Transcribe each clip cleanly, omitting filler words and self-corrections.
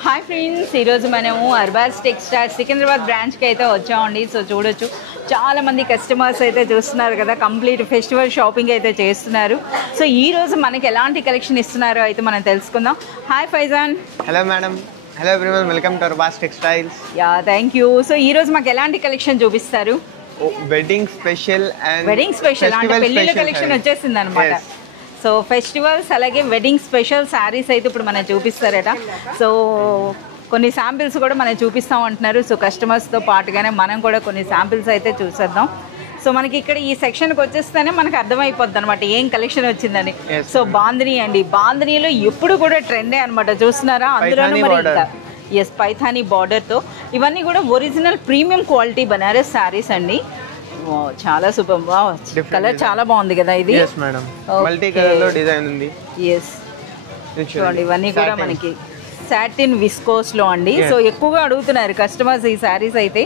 Hi friends, ఈరోజు మనము Arbaz textiles Secunderabad బ్రాంచ్కి అయితే వచ్చామండి. సో చూడొచ్చు చాలా మంది కస్టమర్స్ అయితే చూస్తున్నారు కదా, కంప్లీట్ ఫెస్టివల్ షాపింగ్ అయితే చేస్తున్నారు. సో ఈ రోజు మనకి ఎలాంటి కలెక్షన్ ఇస్తున్నారో అయితే మనం తెలుసుకుందాం. Hi Faizan. Hello madam. Hello everyone, welcome to Arbaz textiles. Yeah, thank you. So ఈ రోజు మాకు ఎలాంటి కలెక్షన్ చూపిస్తారు? Wedding special and wedding special అంటే పెళ్లిళ్ళ కలెక్షన్ వచ్చేసింది అనమాట. సో ఫెస్టివల్స్ అలాగే వెడ్డింగ్ స్పెషల్ శారీస్ అయితే ఇప్పుడు మనం చూపిస్తారట. సో కొన్ని శాంపిల్స్ కూడా మనం చూపిస్తాం అంటున్నారు. సో కస్టమర్స్తో పాటుగానే మనం కూడా కొన్ని శాంపిల్స్ అయితే చూసేద్దాం. సో మనకి ఇక్కడ ఈ సెక్షన్కి వచ్చేస్తేనే మనకు అర్థమైపోద్ది అనమాట ఏం కలెక్షన్ వచ్చిందని. సో బాందిని అండి, బాందినీలో ఎప్పుడు కూడా ట్రెండే అనమాట. చూస్తున్నారా, అందులోనూ మరి ఎస్ పైథానీ బార్డర్తో ఇవన్నీ కూడా original premium quality Banaras saris అండి. చాలా సూపర్. కలర్ చాలా బాగుంది కదా ఇది. మల్టీ కలర్ లో డిజైన్ ఉంది. ఎస్ చూడండి, ఇవన్నీ కూడా మనకి సాటిన్ విస్కోస్ లో అండి. సో ఎక్కువగా అడుగుతున్నారు కస్టమర్స్ ఈ శారీస్ అయితే.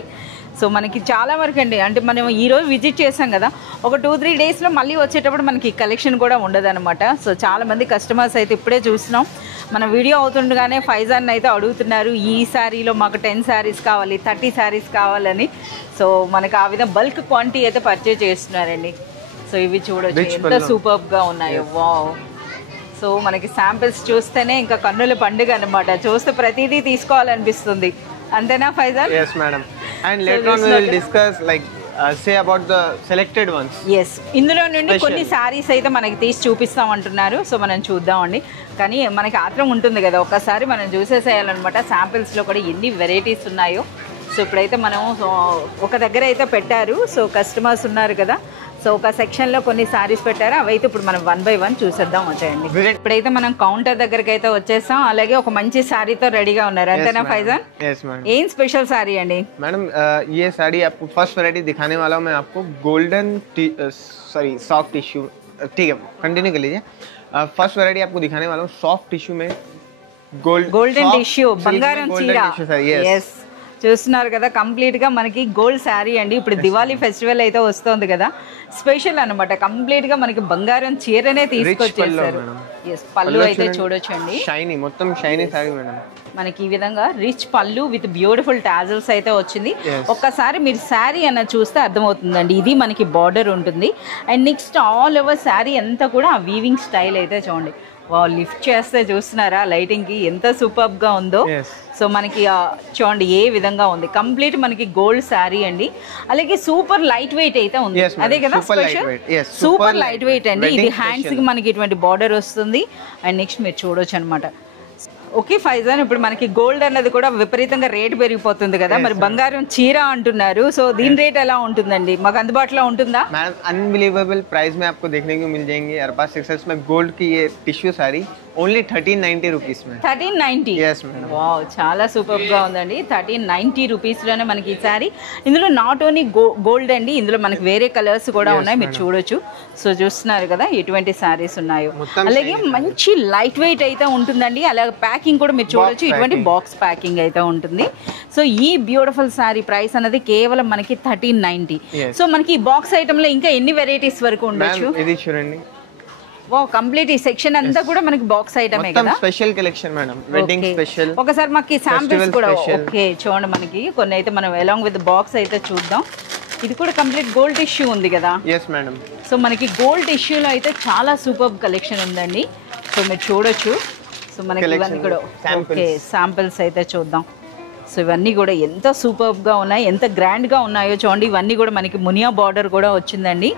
సో మనకి చాలా వరకు అండి, అంటే మనం ఈరోజు విజిట్ చేసాం కదా, ఒక 2-3 డేస్లో మళ్ళీ వచ్చేటప్పుడు మనకి కలెక్షన్ కూడా ఉండదు అనమాట. సో చాలామంది కస్టమర్స్ అయితే ఇప్పుడే చూస్తున్నాం, మన వీడియో అవుతుండగానే ఫైజాన్ అయితే అడుగుతున్నారు ఈ శారీలో మాకు 10 శారీస్ కావాలి, 30 శారీస్ కావాలని. సో మనకు ఆ విధంగా బల్క్ క్వాంటిటీ అయితే పర్చేజ్ చేస్తున్నారండి. సో ఇవి చూడొచ్చు ఎంత సూపర్గా ఉన్నాయో. వావ్. సో మనకి శాంపిల్స్ చూస్తేనే ఇంకా కన్నుల పండుగ అనమాట. చూస్తే ప్రతిదీ తీసుకోవాలనిపిస్తుంది. అంతేనా Faizan? yes madam, and later on we will discuss like say about the selected ones. yes, ఇందులో నుండి కొన్ని సారీస్ అయితే మనకి తీసి చూపిస్తాం అంటున్నారు. సో మనం చూద్దామండి. కానీ మనకి ఆత్రం ఉంటుంది కదా, ఒక్కసారి మనం చూసేసేయాలన్నమాట శాంపిల్స్లో కూడా ఎన్ని వెరైటీస్ ఉన్నాయో. సో ఇప్పుడైతే మనం ఒక దగ్గర అయితే పెట్టారు. సో కస్టమర్స్ ఉన్నారు కదా, సో ఒక సెక్షన్లో కొన్ని సారీస్ పెట్టారు. అవైతే ఇప్పుడు మనం 1 by 1 చూసేద్దాం. వచ్చేయండి. ఇప్పుడైతే మనం కౌంటర్ దగ్గరికి అయితే వచ్చేసాం. అలాగే ఒక మంచి సారీతో రెడీగా ఉన్నారు. అంతేనా ఫైజాన్? ఏం స్పెషల్ సారీ అండి मैडम? ये साड़ी आपको फर्स्ट वैरायटी दिखाने वाला हूँ मैं आपको, गोल्डन सॉफ्ट टिश्यू. ठीक है, कंटिन्यू कर लीजिए. फर्स्ट वैरायटी आपको दिखाने वाला हूँ सॉफ्ट टिश्यू में గోల్డెన్ టిష్యూ బంగారం చీర. ఎస్, చూస్తున్నారు కదా, కంప్లీట్ గా మనకి గోల్డ్ శారీ అండి. ఇప్పుడు దివాళీ ఫెస్టివల్ అయితే వస్తుంది కదా, స్పెషల్ అనమాట. కంప్లీట్ గా మనకి బంగారం చీరనే తీసుకొచ్చేసారు. పళ్ళు అయితే చూడొచ్చండి, షైనీ, మొత్తం షైనీ శారీ మేడం. మనకి ఈ విధంగా రిచ్ పళ్ళు విత్ బ్యూటిఫుల్ టాజల్స్ అయితే వచ్చింది. ఒక్కసారి మీరు శారీ అన్న చూస్తే అర్థమవుతుందండి. ఇది మనకి బార్డర్ ఉంటుంది. And next all over sari అంతా కూడా ఆ వీవింగ్ స్టైల్ అయితే చూడండి. లిఫ్ట్ చేస్తే చూస్తున్నారా లైటింగ్ కి ఎంత సూపర్ గా ఉందో. సో మనకి చూడండి ఏ విధంగా ఉంది. కంప్లీట్ మనకి గోల్డ్ శారీ అండి. అలాగే సూపర్ లైట్ వెయిట్ అయితే ఉంది. అదే కదా స్పెషల్, సూపర్ లైట్ వెయిట్ అండి. ఇది హ్యాండ్స్ కి మనకి ఇటువంటి బార్డర్ వస్తుంది. అండ్ నెక్స్ట్ మీరు చూడొచ్చు అనమాట. ఓకే ఫైజాన్, ఇప్పుడు మనకి గోల్డ్ అన్నది కూడా విపరీతంగా రేట్ పెరిగిపోతుంది కదా, మరి బంగారం చీర అంటున్నారు. సో దీని రేట్ ఎలా ఉంటుందండి? మాకు అందుబాటులో ఉంటుందా? मैडम अनबिलीवेबल प्राइस में आपको देखने को मिल जाएंगे अरबाज टेक्सटाइल्स में गोल्ड की ये टिश्यू साड़ी ओनली 1390 रुपीस में. 1390. yes madam. వావ్, చాలా సూపర్ గా ఉందండి. 1390 రూపీస్ లోనే మనకి ఈ సారీ. ఇందులో నాట్ ఓన్లీ గోల్డ్ అండి, ఇందులో మనకి వేరే కలర్స్ కూడా ఉన్నాయి, మీరు చూడొచ్చు. సో చూస్తున్నారు కదా ఎటువంటి సారీస్ ఉన్నాయో. అలాగే మంచి లైట్ వెయిట్ అయితే ఉంటుందండి. అలాగే ప్యాకింగ్ కూడా మీరు చూడొచ్చు, ఇటువంటి బాక్స్ ప్యాకింగ్ అయితే ఉంటుంది. సో ఈ బ్యూటిఫుల్ సారీ ప్రైస్ అనేది కేవలం మనకి 1390. సో మనకి ఈ బాక్స్ ఐటమ్ లో ఇంకా ఎన్ని వెరైటీస్ వరకు ఉండొచ్చు? ఇది చూడండి. వావ్, కంప్లీట్ ఈ సెక్షన్ అంతా కూడా మనకి బాక్స్ ఐటమే కదా. Special collection madam, wedding special. ఒకసారి మాకు శాంపిల్స్ కూడా ఓకే చూడండి. మనకి కొన్ని అయితే మనం అలాంగ్ విత్ బాక్స్ అయితే చూద్దాం. ఇది కూడా కంప్లీట్ గోల్డ్ టిష్యూ ఉంది కదా. yes madam. సో మనకి గోల్డ్ టిష్యూలో అయితే చాలా సూపర్ కలెక్షన్ ఉందండి. సో మీరు చూడొచ్చు. సో మనకి ఇవన్నీ కూడా ఓకే శాంపిల్స్ అయితే చూద్దాం. సో ఇవన్నీ కూడా ఎంత సూపర్గా ఉన్నాయి, ఎంత గ్రాండ్గా ఉన్నాయో చూడండి. ఇవన్నీ కూడా మనకి మునియా బార్డర్ కూడా వచ్చిందండి,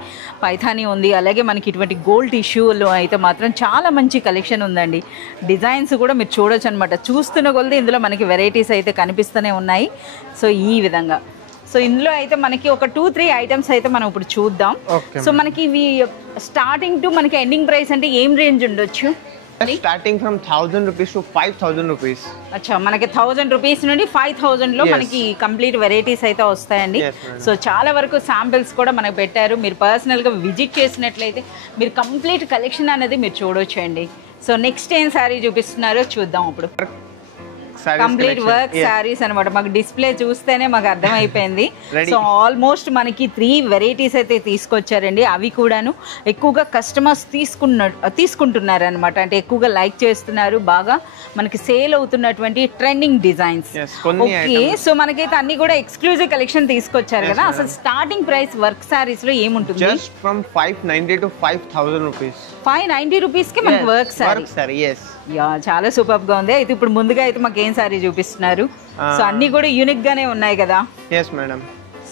పైథానీ ఉంది. అలాగే మనకి ఇటువంటి గోల్డ్ టిష్యూలో అయితే మాత్రం చాలా మంచి కలెక్షన్ ఉందండి. డిజైన్స్ కూడా మీరు చూడొచ్చు అనమాట. చూస్తున్న కొలది ఇందులో మనకి వెరైటీస్ అయితే కనిపిస్తూనే ఉన్నాయి. సో ఈ విధంగా సో ఇందులో అయితే మనకి ఒక 2-3 ఐటమ్స్ అయితే మనం ఇప్పుడు చూద్దాం. సో మనకి ఇవి స్టార్టింగ్ టు మనకి ఎండింగ్ ప్రైస్ అంటే ఏం రేంజ్ ఉండొచ్చు? Starting from 1000 rupees to 5000 rupees. అచ్చా, మనకి 1000 రూపీస్ నుండి 5000 లో మనకి కంప్లీట్ వెరైటీస్ అయితే వస్తాయండి. సో చాలా వరకు శాంపిల్స్ కూడా మనకు పెట్టారు. మీరు పర్సనల్ గా విజిట్ చేసినట్లయితే మీరు కంప్లీట్ కలెక్షన్ అనేది మీరు చూడొచ్చండి. సో నెక్స్ట్ ఏం సారీ చూపిస్తున్నారో చూద్దాం ఇప్పుడు. sarees complete collection. Work saris అన్నమాట. మాకు డిస్ప్లే చూస్తేనే మాకు అర్థమైపోయింది. Ready. సో ఆల్మోస్ట్ మనకి 3 వెరైటీస్ అయితే తీసుకొచ్చారండి. అవి కూడాను ఎక్కువగా కస్టమర్స్ తీసుకుంటున్నారు అనమాట. అంటే ఎక్కువగా లైక్ చేస్తున్నారు, బాగా మనకి సేల్ అవుతున్నటువంటి ట్రెండింగ్ డిజైన్స్. Yes, కొన్ని ఓకే, సో మనకైతే అన్ని కూడా ఎక్స్క్లూజివ్ కలెక్షన్ తీసుకొచ్చారు కదా. అసలు స్టార్టింగ్ ప్రైస్ వర్క్ సారీస్ లో ఏముంటుంది? Just from 590 to 5000 rupees. 590 rupees కి మనకి work sorry. Work saree, yes. Yeah, చాలా సూపర్ గా ఉంది. అయితే ఇప్పుడు ముందుగా అయితే మాకు ఏం సారీ చూపిస్తున్నారు? సో అన్ని కూడా యూనిక్ గానే ఉన్నాయి కదా. Yes, madam.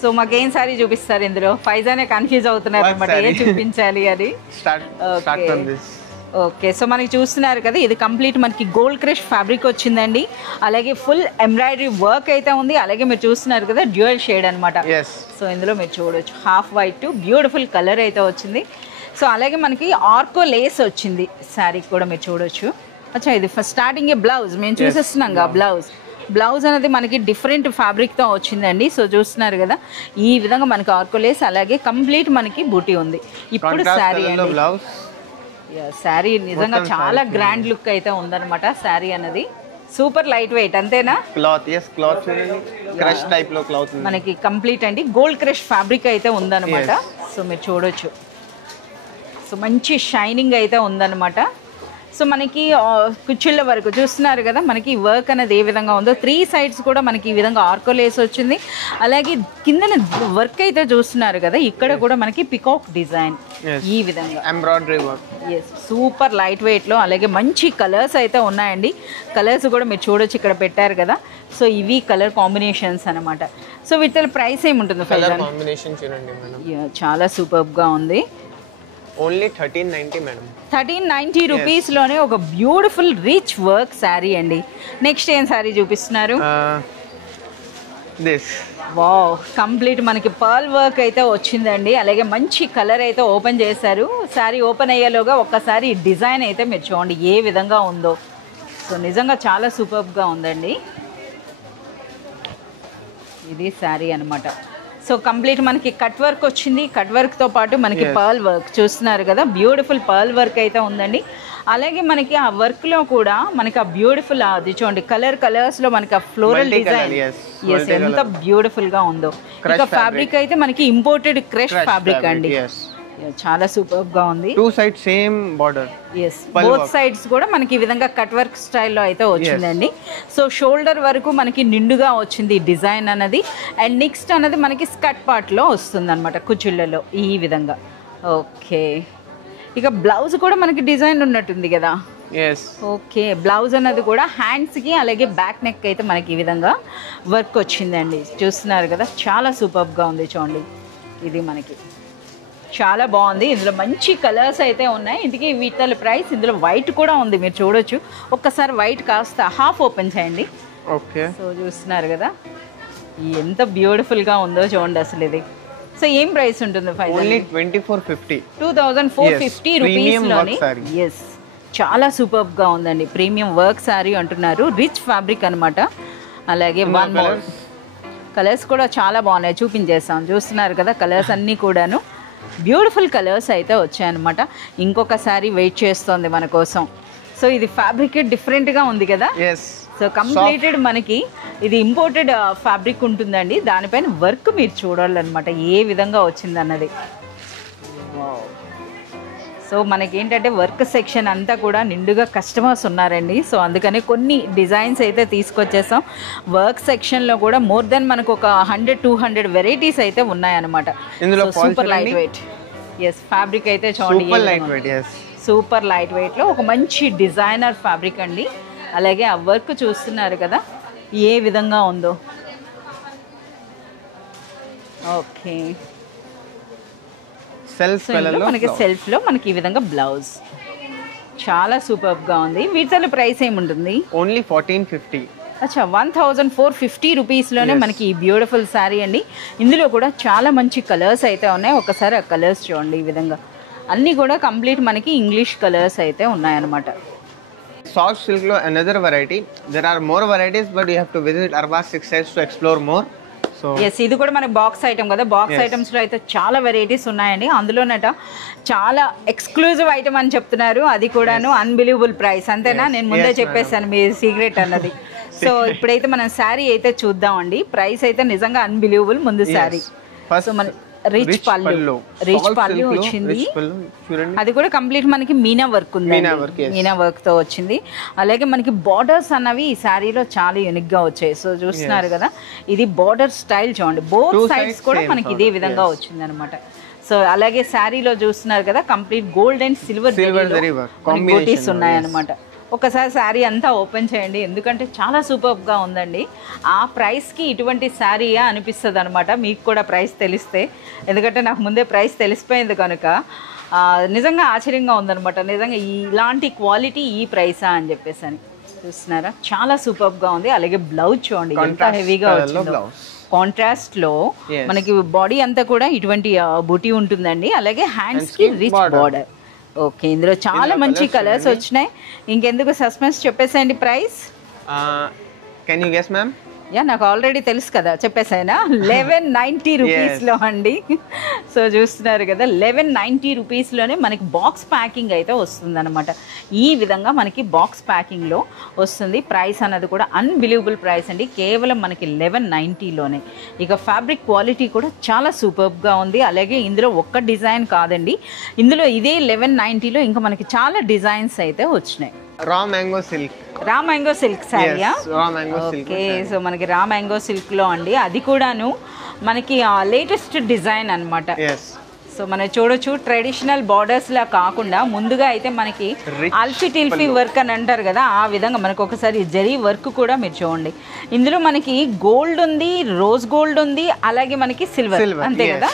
సో మాకు ఏం సారీ చూపిస్తారు ఇందులో? ఫైజానే కన్ఫ్యూజ్ అవుతున్నారు అనమాట, ఏం చూపించాలి అని. Start from this. Okay, so మనకి చూస్తున్నారు కదా, ఇది కంప్లీట్ మనకి గోల్డ్ క్రష్ ఫ్యాబ్రిక్ వచ్చిందండి. అలాగే ఫుల్ ఎంబ్రాయిడరీ వర్క్ అయితే ఉంది. అలాగే మీరు చూస్తున్నారు కదా, డ్యూయల్ షేడ్ అనమాట. Yes. సో ఇందులో మీరు చూడొచ్చు హాఫ్ వైట్ బ్యూటిఫుల్ కలర్ అయితే వచ్చింది. సో అలాగే మనకి ఆర్కో లేస్ వచ్చింది శారీ కూడా మీరు చూడొచ్చు. అచ్చా, ఇది ఫస్ట్ స్టార్టింగ్ బ్లౌజ్ మేము చూసేస్తున్నాం కదా. బ్లౌజ్ అనేది మనకి డిఫరెంట్ ఫ్యాబ్రిక్తో వచ్చిందండి. సో చూస్తున్నారు కదా, ఈ విధంగా మనకి ఆర్కో లేస్, అలాగే కంప్లీట్ మనకి బూటీ ఉంది. ఇప్పుడు శారీ అండి, శారీ నిజంగా చాలా గ్రాండ్ లుక్ అయితే ఉందన్నమాట. శారీ అనేది సూపర్ లైట్ వెయిట్, అంతేనా? క్లాత్, yes, క్లాత్ చూడండి, క్రష్ టైప్ లో క్లాత్ ఉంది మనకి కంప్లీట్ అండి. గోల్డ్ క్రష్ ఫ్యాబ్రిక్ అయితే ఉందన్నమాట. సో మీరు చూడొచ్చు, సో మంచి షైనింగ్ అయితే ఉందన్నమాట. సో మనకి కుచ్చిళ్ళ వరకు చూస్తున్నారు కదా, మనకి వర్క్ అనేది ఏ విధంగా ఉందో. 3 sides కూడా మనకి ఈ విధంగా ఆర్కో లేస్ వచ్చింది. అలాగే కిందన వర్క్ అయితే చూస్తున్నారు కదా, ఇక్కడ కూడా మనకి పికాక్ డిజైన్ ఈ విధంగా embroidery work. Yes, super light weight లో. అలాగే మంచి కలర్స్ అయితే ఉన్నాయండి. కలర్స్ కూడా మీరు చూడొచ్చు, ఇక్కడ పెట్టారు కదా. సో ఇవి కలర్ కాంబినేషన్స్ అనమాట. సో వీటి ప్రైస్ ఏముంటుంది? కలర్ కాంబినేషన్ చూడండి మేడం, చాలా సూపర్ గా ఉంది. Only 1390 madam. 1390 రూపీస్ లోనే ఒక బ్యూటిఫుల్ రిచ్ వర్క్ శారీ అండి. నెక్స్ట్ ఏం శారీ చూపిస్తున్నారు? దిస్ వావ్, కంప్లీట్ మనకి పర్ల్ వర్క్ అయితే వచ్చిందండి. అలాగే మంచి కలర్ అయితే ఓపెన్ చేశారు. శారీ ఓపెన్ అయ్యేలోగా ఒక్కసారి డిజైన్ అయితే మీరు చూడండి ఏ విధంగా ఉందో. సో నిజంగా చాలా సూపర్గా ఉందండి. ఇది శారీ అనమాట. సో కంప్లీట్ మనకి కట్ వర్క్ వచ్చింది. కట్ వర్క్తో పాటు మనకి పర్ల్ వర్క్ చూస్తున్నారు కదా, బ్యూటిఫుల్ పర్ల్ వర్క్ అయితే ఉందండి. అలాగే మనకి ఆ వర్క్లో కూడా మనకి ఆ బ్యూటిఫుల్ అది చూడండి, కలర్స్లో మనకి ఆ ఫ్లోరల్ డిజైన్ ఎంత బ్యూటిఫుల్గా ఉందో. ఇక ఫ్యాబ్రిక్ అయితే మనకి ఇంపోర్టెడ్ క్రష్ ఫ్యాబ్రిక్ అండి. చాలా సూపర్ గా ఉంది. 2 sides same border. yes, both sides కూడా మనకి ఈ విధంగా కట్ వర్క్ స్టైల్లో అయితే వచ్చిందండి. సో షోల్డర్ వరకు మనకి నిండుగా వచ్చింది డిజైన్ అన్నది. అండ్ నెక్స్ట్ అన్నది మనకి స్కర్ట్ పార్ట్ లో వస్తుంది అనమాట, కుచ్చిళ్ళలో ఈ విధంగా. ఓకే, ఇక బ్లౌజ్ కూడా మనకి డిజైన్ ఉన్నట్టుంది కదా. ఓకే, బ్లౌజ్ అన్నది కూడా హ్యాండ్స్ కి అలాగే బ్యాక్ నెక్ అయితే మనకి ఈ విధంగా వర్క్ వచ్చిందండి. చూస్తున్నారు కదా, చాలా సూపర్ గా ఉంది చూడండి. ఇది మనకి చాలా బాగుంది. ఇందులో మంచి కలర్స్ అయితే ఉన్నాయి. ఇందుకే వీటి ప్రైస్, ఇందులో వైట్ కూడా ఉంది మీరు చూడొచ్చు. ఒక్కసారి వైట్ కాస్త హాఫ్ ఓపెన్ చేయండి. ఓకే, సో చూస్తున్నారు కదా ఎంత బ్యూటిఫుల్ గా ఉందో చూడండి అసలు ఇది. సో ఏం ప్రైస్ ఉంటుంది? 2450 రూపీస్ లోని. ఎస్, చాలా సూపర్ గా ఉందండి. ప్రీమియం వర్క్ సారీ అంటున్నారు, రిచ్ ఫ్యాబ్రిక్ అనమాట. అలాగే వన్ మోర్ కలర్స్ కూడా చాలా బాగున్నాయి, చూపించేస్తాం. చూస్తున్నారు కదా, కలర్స్ అన్నీ కూడాను బ్యూటిఫుల్ కలర్స్ అయితే వచ్చాయన్నమాట. ఇంకొకసారి వెయిట్ చేస్తోంది మన కోసం. సో ఇది ఫ్యాబ్రిక్ డిఫరెంట్గా ఉంది కదా. సో కంప్లీటెడ్ మనకి ఇది ఇంపోర్టెడ్ ఫ్యాబ్రిక్ ఉంటుందండి. దానిపైన వర్క్ మీరు చూడాలన్నమాట ఏ విధంగా వచ్చింది అన్నది. సో మనకి ఏంటంటే వర్క్ సెక్షన్ అంతా కూడా నిండుగా కస్టమర్స్ ఉన్నారండి. సో అందుకని కొన్ని డిజైన్స్ అయితే తీసుకొచ్చేసాం. వర్క్ సెక్షన్లో కూడా మోర్ దెన్ మనకు ఒక 100-200 వెరైటీస్ అయితే ఉన్నాయన్నమాట. Super light weight. Yes, fabric అయితే చూడండి, సూపర్ లైట్ వెయిట్లో ఒక మంచి డిజైనర్ ఫ్యాబ్రిక్ అండి. అలాగే ఆ వర్క్ చూస్తున్నారు కదా ఏ విధంగా ఉందో. ఓకే, మనకి సెల్ఫ్ లో మనకి ఈ విధంగా బ్లౌజ్ చాలా సూపర్ గా ఉంది. వీటి ప్రైస్ ఏముంటుంది? ఓన్లీ 1450. అచ్చా, 1450 రూపీస్ లోనే మనకి ఈ బ్యూటిఫుల్ శారీ అండి. ఇందులో కూడా చాలా మంచి కలర్స్ అయితే ఉన్నాయి. ఒకసారి ఆ కలర్స్ చూడండి. ఈ విధంగా అన్ని కూడా కంప్లీట్ మనకి ఇంగ్లీష్ కలర్స్ అయితే ఉన్నాయన్నమాట. సాఫ్ట్ సిల్క్ లో another variety. There are more varieties, but you have to visit అర్బాస్ 6 sites to explore more. Yes, ఇది కూడా మనకి బాక్స్ ఐటమ్ కదా. బాక్స్ ఐటమ్స్ లో అయితే చాలా వెరైటీస్ ఉన్నాయండి. అందులోనట చాలా ఎక్స్క్లూజివ్ ఐటమ్ అని చెప్తున్నారు, అది కూడాను అన్బిలీవబుల్ ప్రైస్. అంతేనా? నేను ముందే చెప్పేసాను మీ సీక్రెట్ అన్నది. సో ఇప్పుడైతే మనం శారీ అయితే చూద్దామండి. ప్రైస్ అయితే నిజంగా అన్బిలీవబుల్. ముందు శారీ సో మన రిచ్ పళ్ళు వచ్చింది, అది కూడా కంప్లీట్ మనకి మీనా వర్క్ ఉంది, మీనా వర్క్ తో వచ్చింది. అలాగే మనకి బార్డర్స్ అన్నవి ఈ శారీలో చాలా యూనిక్ గా వచ్చాయి. సో చూస్తున్నారు కదా, ఇది బార్డర్ స్టైల్ చూడండి, బోత్ సైడ్స్ కూడా మనకి ఇదే విధంగా వచ్చింది అనమాట. సో అలాగే శారీలో చూస్తున్నారు కదా, కంప్లీట్ గోల్డ్ అండ్ సిల్వర్ బూటీస్ ఉన్నాయన్నమాట. ఒకసారి శారీ అంతా ఓపెన్ చేయండి, ఎందుకంటే చాలా సూపర్గా ఉందండి. ఆ ప్రైస్కి ఇటువంటి శారీయా అనిపిస్తుంది అనమాట, మీకు కూడా ప్రైస్ తెలిస్తే. ఎందుకంటే నాకు ముందే ప్రైస్ తెలిసిపోయింది కనుక నిజంగా ఆశ్చర్యంగా ఉందనమాట. నిజంగా ఇలాంటి క్వాలిటీ ఈ ప్రైసా అని చెప్పేసి అని చూస్తున్నారా, చాలా సూపర్గా ఉంది. అలాగే బ్లౌజ్ చూడండి ఎంత హెవీగా వచ్చిందో, కాంట్రాస్ట్ లో మనకి బాడీ అంతా కూడా ఇటువంటి బూటీ ఉంటుందండి. అలాగే హ్యాండ్స్ కి రిచ్ బార్డర్. ఓకే, ఇందులో చాలా మంచి కలర్స్ వచ్చినాయి. ఇంకెందుకు సస్పెన్స్, చెప్పేసేయండి price. Can you guess ma'am? Yeah, నాకు ఆల్రెడీ తెలుసు కదా, చెప్పేసాయినా. 1190 రూపీస్లో అండి. సో చూస్తున్నారు కదా, 1190 రూపీస్లోనే మనకి బాక్స్ ప్యాకింగ్ అయితే వస్తుంది అనమాట. ఈ విధంగా మనకి బాక్స్ ప్యాకింగ్లో వస్తుంది. ప్రైస్ అన్నది కూడా అన్బిలీవబుల్ ప్రైస్ అండి, కేవలం మనకి 1190లోనే. ఇక ఫ్యాబ్రిక్ క్వాలిటీ కూడా చాలా సూపర్గా ఉంది. అలాగే ఇందులో ఒక్క డిజైన్ కాదండి, ఇందులో ఇదే 1190లో ఇంకా మనకి చాలా డిజైన్స్ అయితే వచ్చినాయి. Raw mango silk, raw mango silk శారీయా? ఓకే, సో మనకి రా మ్యాంగో సిల్క్ లో అండి, అది కూడాను మనకి లేటెస్ట్ డిజైన్ అన్నమాట. సో మనం చూడొచ్చు, ట్రెడిషనల్ బార్డర్స్ లా కాకుండా ముందుగా అయితే మనకి అల్ఫీ టిల్ఫీ వర్క్ అని అంటారు కదా, ఆ విధంగా మనకు ఒకసారి జరీ వర్క్ కూడా మీరు చూడండి. ఇందులో మనకి గోల్డ్ ఉంది, రోజ్ గోల్డ్ ఉంది, అలాగే మనకి సిల్వర్, అంతే కదా.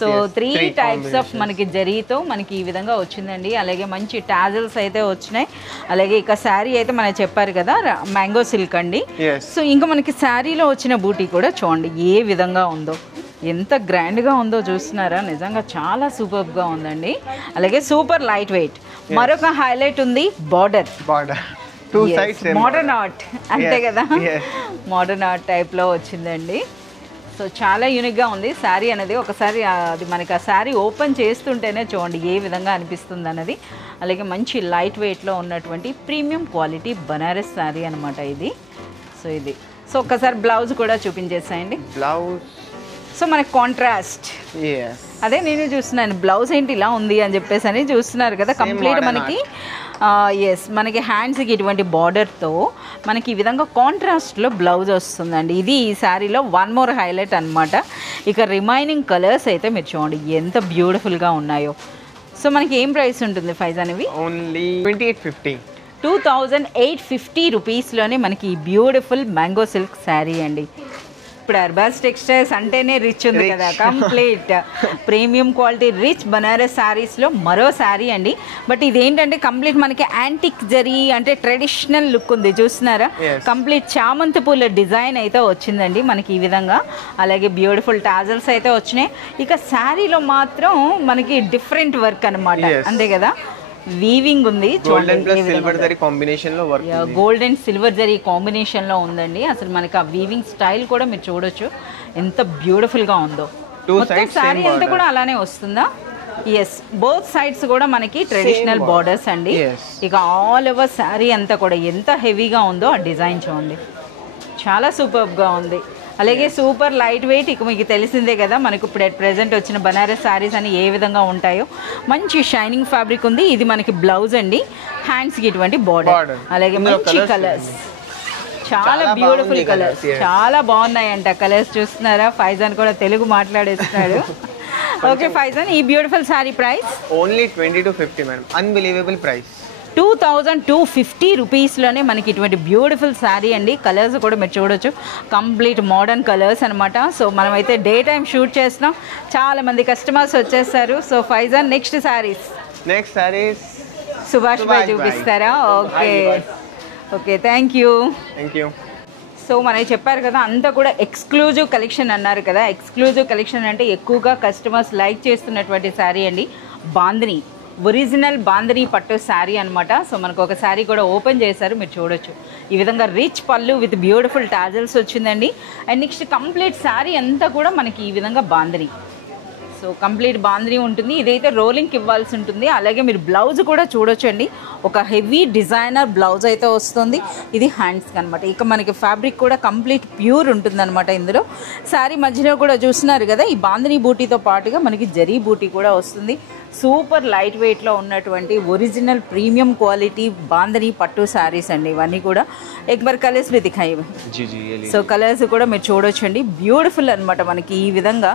సో 3 టైప్స్ ఆఫ్ మనకి జరీతో మనకి ఈ విధంగా వచ్చిందండి. అలాగే మంచి టాజల్స్ అయితే వచ్చినాయి. అలాగే ఇక శారీ అయితే మనకి చెప్పారు కదా మ్యాంగో సిల్క్ అండి. సో ఇంకా మనకి శారీలో వచ్చిన బూటీ కూడా చూడండి ఏ విధంగా ఉందో, ఎంత గ్రాండ్గా ఉందో చూస్తున్నారా, నిజంగా చాలా సూపర్గా ఉందండి. అలాగే సూపర్ లైట్ వెయిట్. మరొక హైలైట్ ఉంది, బార్డర్ మోడర్న్ ఆర్ట్, అంతే కదా, మోడర్న్ ఆర్ట్ టైప్లో వచ్చిందండి. సో చాలా యూనిక్గా ఉంది శారీ అనేది. ఒకసారి అది మనకి ఆ శారీ ఓపెన్ చేస్తుంటేనే చూడండి ఏ విధంగా అనిపిస్తుంది అన్నది. అలాగే మంచి లైట్ వెయిట్లో ఉన్నటువంటి ప్రీమియం క్వాలిటీ బనారస్ శారీ అనమాట ఇది. సో ఇది, సో ఒకసారి బ్లౌజ్ కూడా చూపించేసాయండి. బ్లౌజ్ సో మనకి కాంట్రాస్ట్, అదే నేను చూస్తున్నాను బ్లౌజ్ ఏంటి ఇలా ఉంది అని చెప్పేసి అని చూస్తున్నారు కదా. కంప్లీట్ మనకి మనకి హ్యాండ్స్కి ఇటువంటి బార్డర్తో మనకి ఈ విధంగా కాంట్రాస్ట్లో బ్లౌజ్ వస్తుందండి. ఇది ఈ శారీలో వన్ మోర్ హైలైట్ అనమాట. ఇక రిమైనింగ్ కలర్స్ అయితే మీరు చూడండి ఎంత బ్యూటిఫుల్గా ఉన్నాయో. సో మనకి ఏం ప్రైస్ ఉంటుంది ఫైజాన్ ఇవి? ఓన్లీ 2850, 2850 రూపీస్లోనే మనకి ఈ బ్యూటిఫుల్ మ్యాంగో సిల్క్ శారీ అండి. ఇప్పుడు అర్బాస్ టెక్స్టైల్స్ అంటేనే రిచ్ ఉంది కదా, complete premium quality rich Banaras శారీస్లో మరో శారీ అండి. బట్ ఇదేంటంటే కంప్లీట్ మనకి యాంటిక్ జరీ అంటే ట్రెడిషనల్ లుక్ ఉంది, చూస్తున్నారా. కంప్లీట్ చామంతి పూల డిజైన్ అయితే వచ్చిందండి మనకి ఈ విధంగా. అలాగే బ్యూటిఫుల్ టాజల్స్ అయితే వచ్చినాయి. ఇక శారీలో మాత్రం మనకి డిఫరెంట్ వర్క్ అనమాట, అంతే కదా. వీవింగ్ ఉంది, gold and silver zari combination లో work, gold and silver zari combination లో ఉందండి. అసలు మనకి ఆ వీవింగ్ స్టైల్ కూడా మీరు చూడొచ్చు ఎంత బ్యూటిఫుల్ గా ఉందో. శారీ అంతా కూడా అలానే వస్తుందా? ఎస్, బోత్ సైడ్స్ కూడా మనకి ట్రెడిషనల్ బార్డర్స్ అండి. ఇక ఆల్ ఓవర్ శారీ అంతా కూడా ఎంత హెవీగా ఉందో ఆ డిజైన్ చూడండి, చాలా సూపర్ గా ఉంది. అలాగే సూపర్ లైట్ వెయిట్. ఇక మీకు తెలిసిందే కదా మనకు ఇప్పుడు ప్రెజెంట్ వచ్చిన బనారస్ శారీస్ అని ఏ విధంగా ఉంటాయో. మంచి షైనింగ్ ఫ్యాబ్రిక్ ఉంది. ఇది మనకి బ్లౌజ్ అండి, హ్యాండ్స్కి ఇటువంటి బార్డర్. అలాగే మంచి కలర్స్, చాలా బ్యూటిఫుల్ కలర్స్, చాలా బాగున్నాయంట కలర్స్. చూస్తున్నారా, ఫైజాన్ కూడా తెలుగు మాట్లాడేస్తున్నాడు. ఓకే ఫైజాన్, ఈ beautiful sari price only 2250 madam, unbelievable price. 2250 రూపీస్లోనే మనకి ఇటువంటి బ్యూటిఫుల్ శారీ అండి. కలర్స్ కూడా మీరు చూడొచ్చు, కంప్లీట్ మోడర్న్ కలర్స్ అనమాట. సో మనమైతే డే టైం షూట్ చేస్తున్నాం, చాలా మంది కస్టమర్స్ వచ్చేస్తారు. సో ఫైజాన్ నెక్స్ట్ శారీస్ సుభాష్ భాయ్ చూపిస్తారా? Okay okay, thank you. So మనకి చెప్పారు కదా అంతా కూడా ఎక్స్క్లూజివ్ కలెక్షన్ అన్నారు కదా. ఎక్స్క్లూజివ్ కలెక్షన్ అంటే ఎక్కువగా కస్టమర్స్ లైక్ చేస్తున్నటువంటి శారీ అండి, బాందిని, ఒరిజినల్ బాందిని పట్టు శారీ అనమాట. సో మనకు ఒక శారీ కూడా ఓపెన్ చేశారు, మీరు చూడొచ్చు. ఈ విధంగా రిచ్ పళ్ళు విత్ బ్యూటిఫుల్ టాజల్స్ వచ్చిందండి. అండ్ నెక్స్ట్ కంప్లీట్ శారీ అంతా కూడా మనకి ఈ విధంగా బాందిని. సో కంప్లీట్ బాంద్రీ ఉంటుంది. ఇదైతే రోలింగ్కి ఇవ్వాల్సి ఉంటుంది. అలాగే మీరు బ్లౌజ్ కూడా చూడొచ్చండి, ఒక హెవీ డిజైనర్ బ్లౌజ్ అయితే వస్తుంది. ఇది హ్యాండ్స్కి అనమాట. ఇక మనకి ఫ్యాబ్రిక్ కూడా కంప్లీట్ ప్యూర్ ఉంటుంది అనమాట. ఇందులో శారీ మధ్యలో కూడా చూస్తున్నారు కదా, ఈ బాందినీ బూటీతో పాటుగా మనకి జరీ బూటీ కూడా వస్తుంది. సూపర్ లైట్ వెయిట్లో ఉన్నటువంటి ఒరిజినల్ ప్రీమియం క్వాలిటీ బాందినీ పట్టు శారీస్ అండి ఇవన్నీ కూడా. ఎక్బర్ కలర్స్ भी दिखाई సో కలర్స్ కూడా మీరు చూడొచ్చండి, బ్యూటిఫుల్ అనమాట. మనకి ఈ విధంగా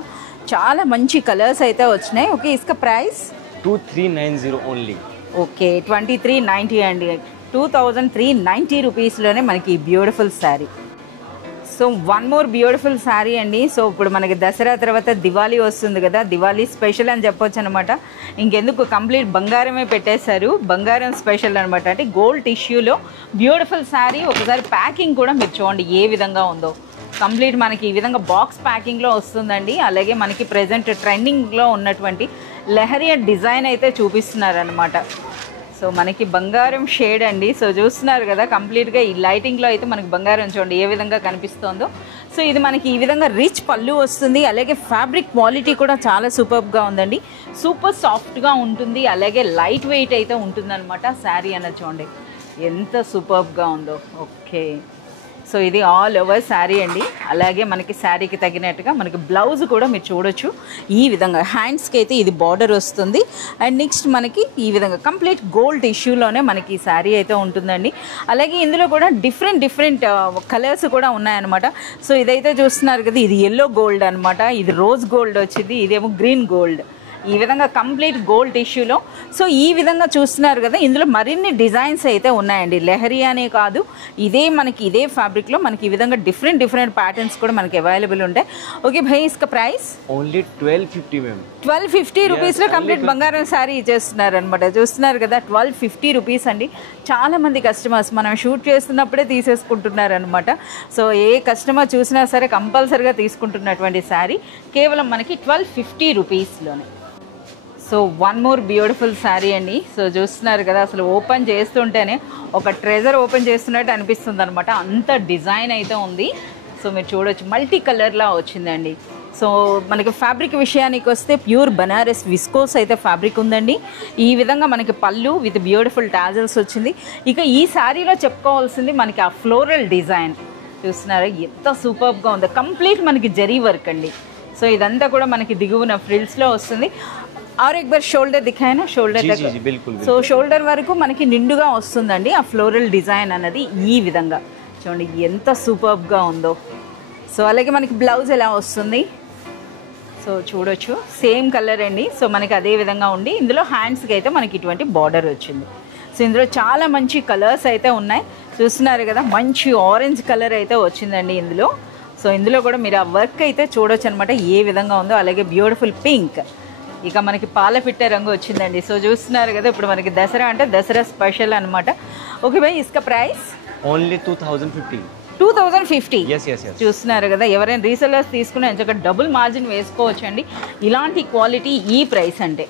చాలా మంచి కలర్స్ అయితే వచ్చినాయి. ఓకే, ఇసుక ప్రైస్ 2390 ఓన్లీ. ఓకే 2390 అండి, 2390 రూపీస్లోనే మనకి beautiful sari. So one more beautiful sari అండి. సో ఇప్పుడు మనకి దసరా తర్వాత దివాళీ వస్తుంది కదా, దివాళీ స్పెషల్ అని చెప్పొచ్చు అనమాట. ఇంకెందుకు కంప్లీట్ బంగారమే పెట్టేశారు, బంగారం స్పెషల్ అనమాట. అంటే గోల్డ్ టిష్యూలో బ్యూటిఫుల్ శారీ. ఒకసారి ప్యాకింగ్ కూడా మీరు చూడండి ఏ విధంగా ఉందో. కంప్లీట్ మనకి ఈ విధంగా బాక్స్ ప్యాకింగ్లో వస్తుందండి. అలాగే మనకి ప్రెజెంట్ ట్రెండింగ్లో ఉన్నటువంటి లెహరియా డిజైన్ అయితే చూపిస్తున్నారనమాట. సో మనకి బంగారం షేడ్ అండి. సో చూస్తున్నారు కదా, కంప్లీట్గా ఈ లైటింగ్లో అయితే మనకి బంగారం చూడండి ఏ విధంగా కనిపిస్తుందో. సో ఇది మనకి ఈ విధంగా రిచ్ పళ్ళు వస్తుంది. అలాగే ఫ్యాబ్రిక్ క్వాలిటీ కూడా చాలా సూపర్గా ఉందండి, సూపర్ సాఫ్ట్గా ఉంటుంది. అలాగే లైట్ వెయిట్ అయితే ఉంటుందన్నమాట శారీ అన్నది. చూడండి ఎంత సూపర్గా ఉందో. ఓకే, సో ఇది ఆల్ ఓవర్ శారీ అండి. అలాగే మనకి శారీకి తగినట్టుగా మనకి బ్లౌజ్ కూడా మీరు చూడొచ్చు. ఈ విధంగా హ్యాండ్స్కి అయితే ఇది బార్డర్ వస్తుంది. అండ్ నెక్స్ట్ మనకి ఈ విధంగా కంప్లీట్ గోల్డ్ ఇష్యూలోనే మనకి ఈ శారీ అయితే ఉంటుందండి. అలాగే ఇందులో కూడా డిఫరెంట్ కలర్స్ కూడా ఉన్నాయన్నమాట. సో ఇదైతే చూస్తున్నారు కదా, ఇది ఎల్లో గోల్డ్ అనమాట, ఇది రోజ్ గోల్డ్ వచ్చింది, ఇదేమో గ్రీన్ గోల్డ్. ఈ విధంగా కంప్లీట్ గోల్డ్ టిష్యూలో. సో ఈ విధంగా చూస్తున్నారు కదా, ఇందులో మరిన్ని డిజైన్స్ అయితే ఉన్నాయండి. లెహరియానే కాదు, ఇదే మనకి ఇదే ఫ్యాబ్రిక్లో మనకి ఈ విధంగా డిఫరెంట్ ప్యాటర్న్స్ కూడా మనకి అవైలబుల్ ఉంటాయి. ఓకే భయ్, ఇసుక ప్రైస్ ఓన్లీ 1250 మ్యామ్. 1250 రూపీస్లో కంప్లీట్ బంగారం శారీ ఇచ్చేస్తున్నారు అనమాట. చూస్తున్నారు కదా, 1250 రూపీస్ అండి. చాలా మంది కస్టమర్స్ మనం షూట్ చేస్తున్నప్పుడే తీసేసుకుంటున్నారు అనమాట. సో ఏ కస్టమర్ చూసినా సరే కంపల్సరీగా తీసుకుంటున్నటువంటి శారీ కేవలం మనకి 1250 రూపీస్లోనే. So one more beautiful sari అండి. సో చూస్తున్నారు కదా, అసలు ఓపెన్ చేస్తుంటేనే ఒక ట్రెజర్ ఓపెన్ చేస్తున్నట్టు అనిపిస్తుంది అనమాట, అంత డిజైన్ అయితే ఉంది. సో మీరు చూడొచ్చు, మల్టీ కలర్లా వచ్చిందండి. సో మనకి ఫ్యాబ్రిక్ విషయానికి వస్తే ప్యూర్ బనారస్ విస్కోస్ అయితే ఫ్యాబ్రిక్ ఉందండి. ఈ విధంగా మనకి పళ్ళు విత్ బ్యూటిఫుల్ టాజల్స్ వచ్చింది. ఇక ఈ శారీలో చెప్పుకోవాల్సింది మనకి ఆ ఫ్లోరల్ డిజైన్ చూస్తున్నారా, ఎంత సూపర్గా ఉందో. కంప్లీట్ మనకి జరీ వర్క్ అండి. సో ఇదంతా కూడా మనకి దిగువన ఫ్రిల్స్లో వస్తుంది. ఆర్ ఎక్ బార్ షోల్డర్ దిఖాయనా, షోల్డర్ సో షోల్డర్ వరకు మనకి నిండుగా వస్తుందండి ఆ ఫ్లోరల్ డిజైన్ అన్నది. ఈ విధంగా చూడండి ఎంత సూపర్గా ఉందో. సో అలాగే మనకి బ్లౌజ్ ఎలా వస్తుంది, సో చూడొచ్చు సేమ్ కలర్ అండి. సో మనకి అదే విధంగా ఉండి ఇందులో హ్యాండ్స్కి అయితే మనకి ఇటువంటి బార్డర్ వచ్చింది. సో ఇందులో చాలా మంచి కలర్స్ అయితే ఉన్నాయి. చూస్తున్నారు కదా, మంచి ఆరెంజ్ కలర్ అయితే వచ్చిందండి ఇందులో. సో ఇందులో కూడా మీరు ఆ వర్క్ అయితే చూడొచ్చు అనమాట ఏ విధంగా ఉందో. అలాగే బ్యూటిఫుల్ పింక్, ఇక మనకి పాలపిట్ట రంగు వచ్చిందండి. సో చూస్తున్నారు కదా, ఇప్పుడు మనకి దసరా అంటే దసరా స్పెషల్ అనమాట. ఓకే భాయ్, ఇసుక ప్రైస్ ఓన్లీ 2050. 2050. yes. చూస్తున్నారు కదా, ఎవరైనా రీసెలర్స్ తీసుకునే డబుల్ మార్జిన్ వేసుకోవచ్చండి ఇలాంటి క్వాలిటీ ఈ ప్రైస్ అంటే.